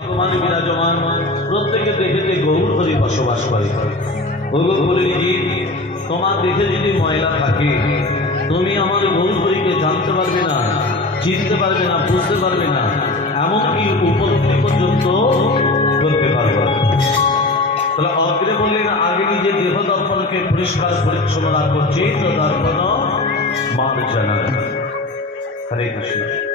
ভগবান বিরাজমান প্রত্যেকের দেহেতে গৌর হরি বসবাস করে। গৌর হরিজি তোমার দেহে যদি ময়লা থাকে তুমি আমার গৌর হরিকে জানতে পারবে না, চিনতে পারবে না, বুঝতে পারবে না, এমনকি উপলব্ধি পর্যন্ত করতে পারবে না। তাহলে অগ্রে বললেন আগে নিজের দেহ দর্পণকে পরিষ্কার পরিচ্ছন্ন রাখবো, চিত্ত দর্পণ মার্জনা। হরে কৃষ্ণ।